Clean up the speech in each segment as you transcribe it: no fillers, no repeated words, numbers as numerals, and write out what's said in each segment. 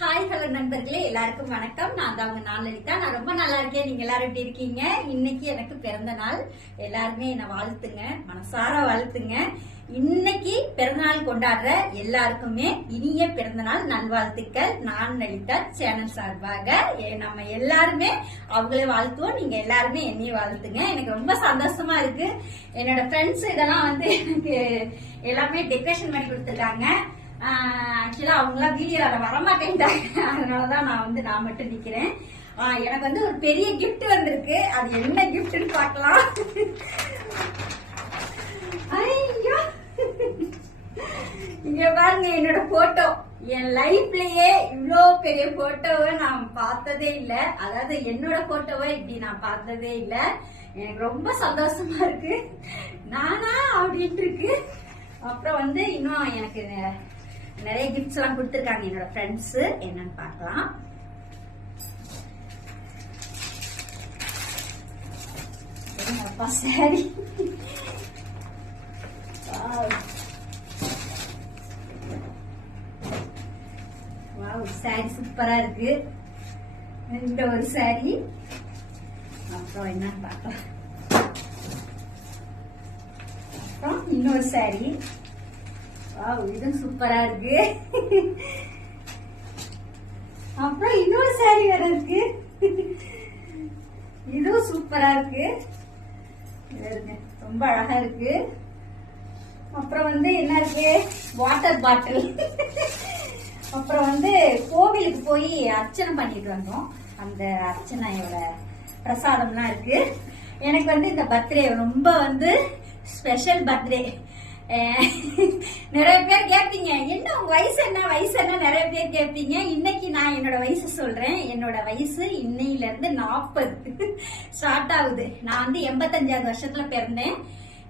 Hi hello நண்பர்களே, எல்லாருக்கும் வணக்கம். நான் தான் உங்க லலிதா. நான் ரொம்ப நல்லா இருக்கேன். நீங்க எல்லாரும் எப்படி இருக்கீங்க? இன்னைக்கு எனக்கு பிறந்த நாள். எல்லாருமே என்ன வாழ்த்துங்க, மனசார வாழ்த்துங்க. இன்னைக்கு பிறந்தநாள் கொண்டாடுற எல்லாருக்குமே இனிய பிறந்தநாள் நல்வாழ்த்துக்கள். நான் லலிதா சேனல் சார்பாக நம்ம எல்லாருமே அவங்களே வாழ்த்துவோம். நீங்க எல்லாருமே என்னையும் வாழ்த்துங்க. எனக்கு ரொம்ப சந்தோஷமா இருக்கு. என்னோட ஃப்ரெண்ட்ஸ் இதெல்லாம் வந்து எனக்கு எல்லாமே டெக்கரேஷன் பண்ணி கொடுத்துருக்காங்க. ஆக்சுவலா அவங்களாம் வீடியோல வரமாட்டேன்ட்டாங்க. அதனாலதான் நான் மட்டும் நிக்கிறேன். எனக்கு வந்து ஒரு பெரிய கிஃப்ட் வந்திருக்கு. அது என்ன கிஃப்ட்னு பார்க்கலாம். ஐயோ, இங்க பாருங்க என்னோட போட்டோ. என் லைஃப்லயே இவ்வளோ பெரிய போட்டோவை நான் பார்த்ததே இல்லை. அதாவது என்னோட போட்டோவை இப்படி நான் பார்த்ததே இல்லை. எனக்கு ரொம்ப சந்தோஷமா இருக்கு. நானா அப்படின்ட்டு இருக்கு. அப்புறம் வந்து இன்னும் எனக்கு நிறைய கிஃப்ட்ஸ் எல்லாம் கொடுத்துருக்காங்க என்னோட ஃப்ரெண்ட்ஸ். என்னன்னு பார்க்கலாம். அப்பா சாரி, சாரி சூப்பரா இருக்கு. இந்த ஒரு சாரி. அப்புறம் என்னன்னு பார்க்கலாம். அப்புறம் இன்னொரு சாரி. இதுவும் சூப்பரா இருக்கு. அப்புறம் இன்னொரு சாரி வேற இருக்கு. இதுவும் சூப்பரா இருக்கு. ரொம்ப அழகா இருக்கு. அப்புறம் வந்து என்ன இருக்கு, வாட்டர் பாட்டில். அப்புறம் வந்து கோவிலுக்கு போய் அர்ச்சனை பண்ணிட்டு வந்தோம். அந்த அர்ச்சனையோட பிரசாதம்லாம் இருக்கு. எனக்கு வந்து இந்த பர்த்டே ரொம்ப வந்து ஸ்பெஷல் பர்த்டே. நிறைய பேர் கேட்பீங்க, என்ன உங்க வயசு என்ன நிறைய பேர் கேட்பீங்க. இன்னைக்கு நான் என்னோட வயசு சொல்றேன். என்னோட வயசு இன்னையில இருந்து 40 ஸ்டார்ட் ஆகுது. நான் வந்து 85வது வருஷத்துல பிறந்தேன்.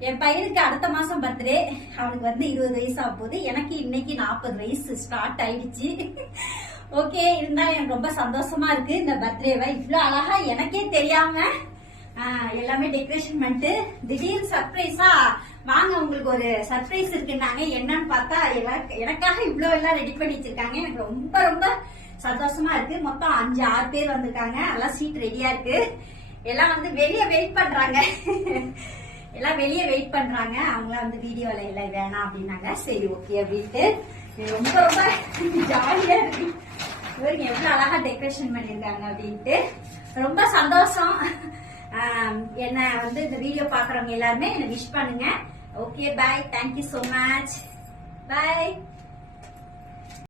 என் பையனுக்கு அடுத்த மாசம் பர்த்டே. அவனுக்கு வந்து 20 வயசு ஆக போகுது. எனக்கு இன்னைக்கு 40 வயசு ஸ்டார்ட் ஆயிடுச்சு. ஓகே, இருந்தாலும் எனக்கு ரொம்ப சந்தோஷமா இருக்கு. இந்த பர்த்டேவை இவ்வளவு அழகா எனக்கே தெரியாம எல்லாமே டெக்கரேஷன் பண்ணிட்டு திடீர்னு சர்ப்ரைஸா வாங்க உங்களுக்கு ஒரு சர்ப்ரைஸ் இருக்குன்னாங்க. என்னன்னு பார்த்தா எனக்காக இவ்வளவு எல்லாம் ரெடி பண்ணி வச்சிருக்காங்க. எனக்கு ரொம்ப ரொம்ப சந்தோஷமா இருக்கு. மொத்தம் 5-6 பேர் வந்திருக்காங்க. எல்லாம் சீட் ரெடியா இருக்கு. எல்லாம் வந்து வெளியே வெயிட் பண்றாங்க. அவங்களாம் வந்து வீடியோல எல்லாம் வேணாம் அப்படின்னாங்க. சரி ஓகே அப்படின்ட்டு ரொம்ப ரொம்ப ஜாலியா இருக்கு. எவ்வளவு அழகா டெக்கரேஷன் பண்ணிருக்காங்க அப்படின்ட்டு ரொம்ப சந்தோஷம். என்ன வந்து இந்த வீடியோ பாக்குறவங்க எல்லாருமே என்ன விஷ் பண்ணுங்க. Okay, bye. Thank you so much. பாய்.